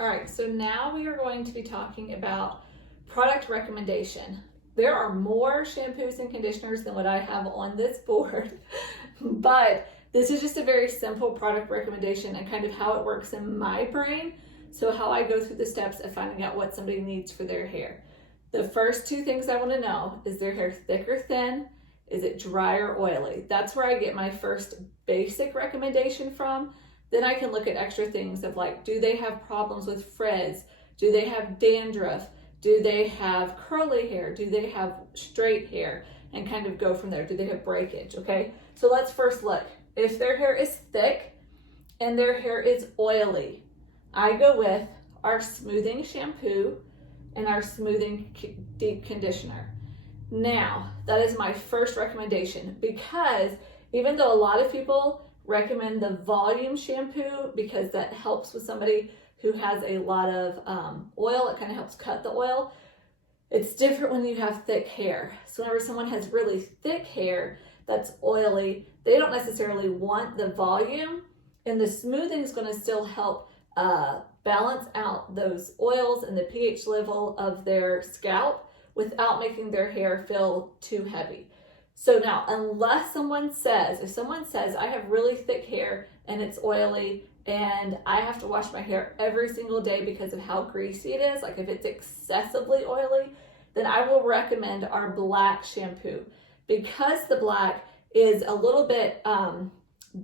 All right, so now we are going to be talking about product recommendation. There are more shampoos and conditioners than what I have on this board, but this is just a very simple product recommendation and kind of how it works in my brain. So how I go through the steps of finding out what somebody needs for their hair. The first two things I want to know is their hair thick or thin? Is it dry or oily? That's where I get my first basic recommendation from. Then I can look at extra things of like, do they have problems with frizz? Do they have dandruff? Do they have curly hair? Do they have straight hair? And kind of go from there. Do they have breakage? Okay, so let's first look. If their hair is thick and their hair is oily, I go with our smoothing shampoo and our smoothing deep conditioner. Now, that is my first recommendation, because even though a lot of people recommend the volume shampoo because that helps with somebody who has a lot of oil, it kind of helps cut the oil. It's different when you have thick hair. So whenever someone has really thick hair that's oily, they don't necessarily want the volume, and the smoothing is going to still help balance out those oils and the pH level of their scalp without making their hair feel too heavy. So now, unless someone says, if someone says I have really thick hair and it's oily and I have to wash my hair every single day because of how greasy it is, like if it's excessively oily, then I will recommend our black shampoo, because the black is a little bit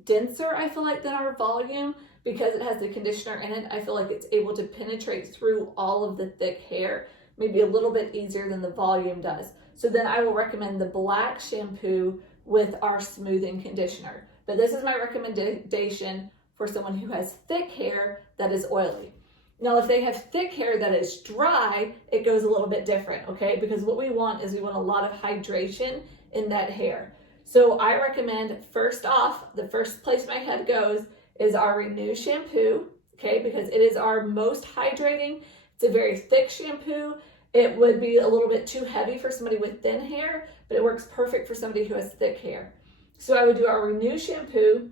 denser, I feel like, than our volume. Because it has the conditioner in it, I feel like it's able to penetrate through all of the thick hair, maybe a little bit easier than the volume does. So then I will recommend the black shampoo with our smoothing conditioner. But this is my recommendation for someone who has thick hair that is oily. Now, if they have thick hair that is dry, it goes a little bit different, okay? Because what we want is we want a lot of hydration in that hair. So I recommend, first off, the first place my head goes is our Renew shampoo, okay? Because it is our most hydrating. It's a very thick shampoo. It would be a little bit too heavy for somebody with thin hair, but it works perfect for somebody who has thick hair. So I would do our Renew shampoo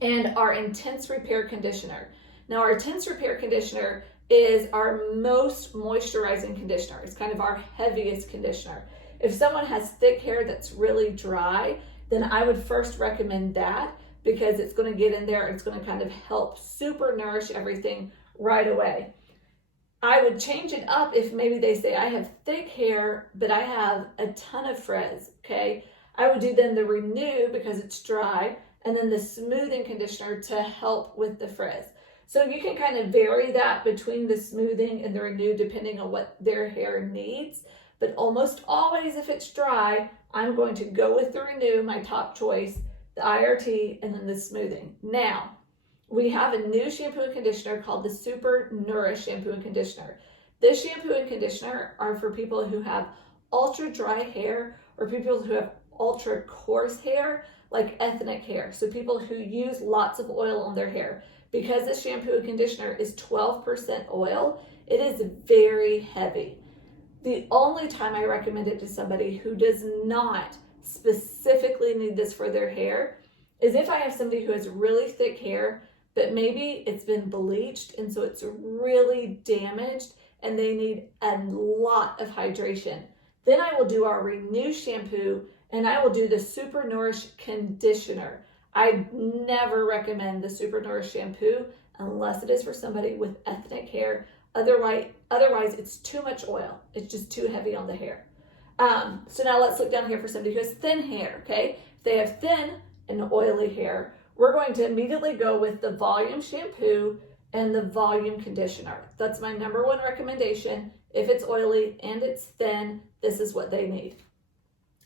and our Intense Repair conditioner. Now, our Intense Repair conditioner is our most moisturizing conditioner. It's kind of our heaviest conditioner. If someone has thick hair that's really dry, then I would first recommend that, because it's going to get in there and it's going to kind of help super nourish everything right away. I would change it up if maybe they say I have thick hair, but I have a ton of frizz, okay? I would do then the Renew because it's dry, and then the smoothing conditioner to help with the frizz. So you can kind of vary that between the smoothing and the Renew depending on what their hair needs. But almost always, if it's dry, I'm going to go with the Renew, my top choice, the IRT, and then the smoothing. Now, we have a new shampoo and conditioner called the Super Nourish shampoo and conditioner. This shampoo and conditioner are for people who have ultra dry hair or people who have ultra coarse hair, like ethnic hair. So people who use lots of oil on their hair. Because this shampoo and conditioner is 12% oil, it is very heavy. The only time I recommend it to somebody who does not specifically need this for their hair is if I have somebody who has really thick hair, but maybe it's been bleached and so it's really damaged and they need a lot of hydration. Then I will do our Renew shampoo and I will do the Super Nourish conditioner. I never recommend the Super Nourish shampoo unless it is for somebody with ethnic hair. Otherwise it's too much oil. It's just too heavy on the hair. So now let's look down here for somebody who has thin hair, okay? If they have thin and oily hair, we're going to immediately go with the volume shampoo and the volume conditioner. That's my number one recommendation. If it's oily and it's thin, this is what they need.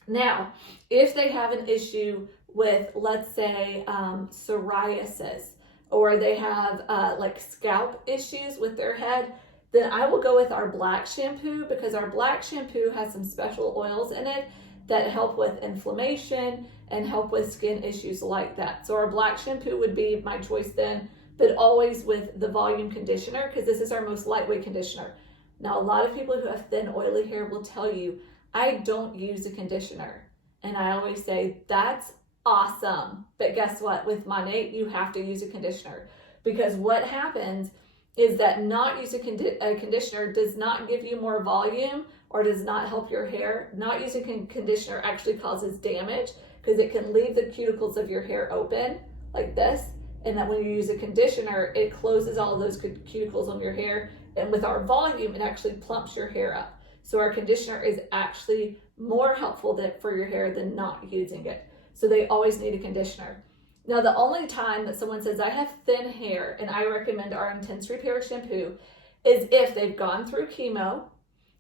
Now, if they have an issue with, let's say, psoriasis, or they have like scalp issues with their head, then I will go with our black shampoo, because our black shampoo has some special oils in it that help with inflammation and help with skin issues like that. So our black shampoo would be my choice then, but always with the volume conditioner, because this is our most lightweight conditioner. Now, a lot of people who have thin, oily hair will tell you, I don't use a conditioner. And I always say, that's awesome. But guess what? With Monat, you have to use a conditioner, because what happens is that not using a conditioner does not give you more volume or does not help your hair. Not using conditioner actually causes damage because it can leave the cuticles of your hair open like this. And that when you use a conditioner, it closes all of those cuticles on your hair. And with our volume, it actually plumps your hair up. So our conditioner is actually more helpful for your hair than not using it. So they always need a conditioner. Now, the only time that someone says, I have thin hair and I recommend our Intense Repair shampoo is if they've gone through chemo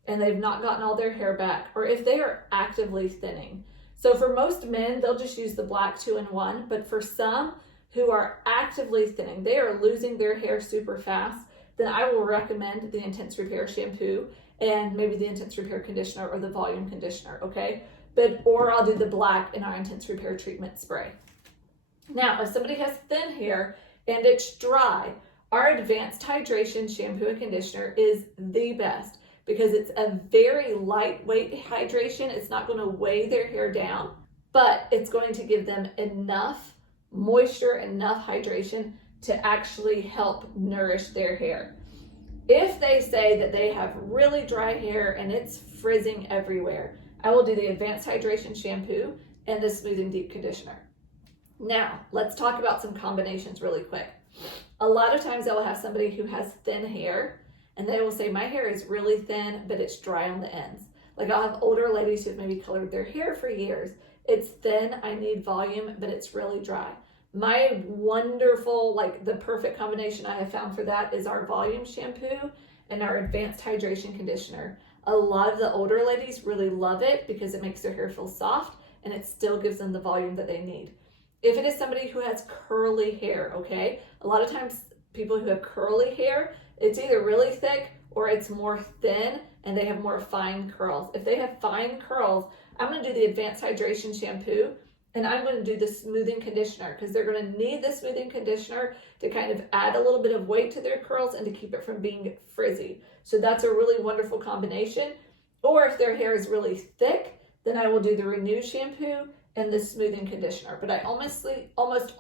and they've not gotten all their hair back, or if they are actively thinning. So for most men, they'll just use the black 2-in-1, but for some who are actively thinning, they are losing their hair super fast, then I will recommend the Intense Repair shampoo and maybe the Intense Repair conditioner or the volume conditioner, okay? Or I'll do the black in our Intense Repair treatment spray. Now, if somebody has thin hair and it's dry, our Advanced Hydration shampoo and conditioner is the best because it's a very lightweight hydration. It's not going to weigh their hair down, but it's going to give them enough moisture, enough hydration to actually help nourish their hair. If they say that they have really dry hair and it's frizzing everywhere, I will do the Advanced Hydration shampoo and the Smoothing Deep conditioner. Now, let's talk about some combinations really quick. A lot of times I will have somebody who has thin hair and they will say, my hair is really thin, but it's dry on the ends. Like I'll have older ladies who've maybe colored their hair for years. It's thin, I need volume, but it's really dry. My wonderful, the perfect combination I have found for that is our volume shampoo and our Advanced Hydration conditioner. A lot of the older ladies really love it because it makes their hair feel soft and it still gives them the volume that they need. If it is somebody who has curly hair, okay, a lot of times people who have curly hair, it's either really thick or it's more thin and they have more fine curls. If they have fine curls, I'm going to do the Advanced Hydration shampoo and I'm going to do the smoothing conditioner because they're going to need the smoothing conditioner to kind of add a little bit of weight to their curls and to keep it from being frizzy. So that's a really wonderful combination. Or if their hair is really thick, then I will do the Renew shampoo and the smoothing conditioner. But I almost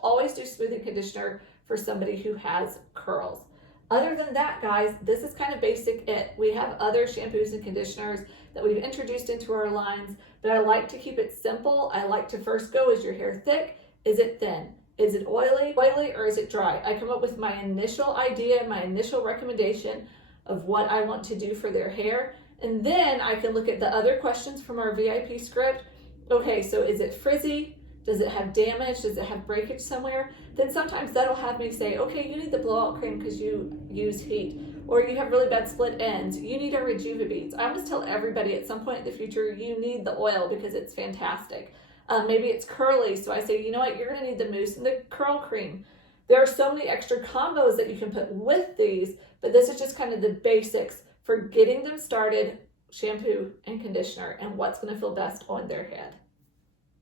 always do smoothing conditioner for somebody who has curls. Other than that, guys, this is kind of basic it. We have other shampoos and conditioners that we've introduced into our lines, but I like to keep it simple. I like to first go, is your hair thick? Is it thin? Is it oily, or is it dry? I come up with my initial idea, my initial recommendation of what I want to do for their hair. And then I can look at the other questions from our VIP script. Okay, so is it frizzy? Does it have damage? Does it have breakage somewhere? Then sometimes that'll have me say, okay, you need the blowout cream because you use heat, or you have really bad split ends. You need our Rejuva-Beads. I always tell everybody at some point in the future, you need the oil because it's fantastic. Maybe it's curly, so I say, you know what, you're gonna need the mousse and the curl cream. There are so many extra combos that you can put with these, but this is just kind of the basics for getting them started, shampoo and conditioner, and what's gonna feel best on their head.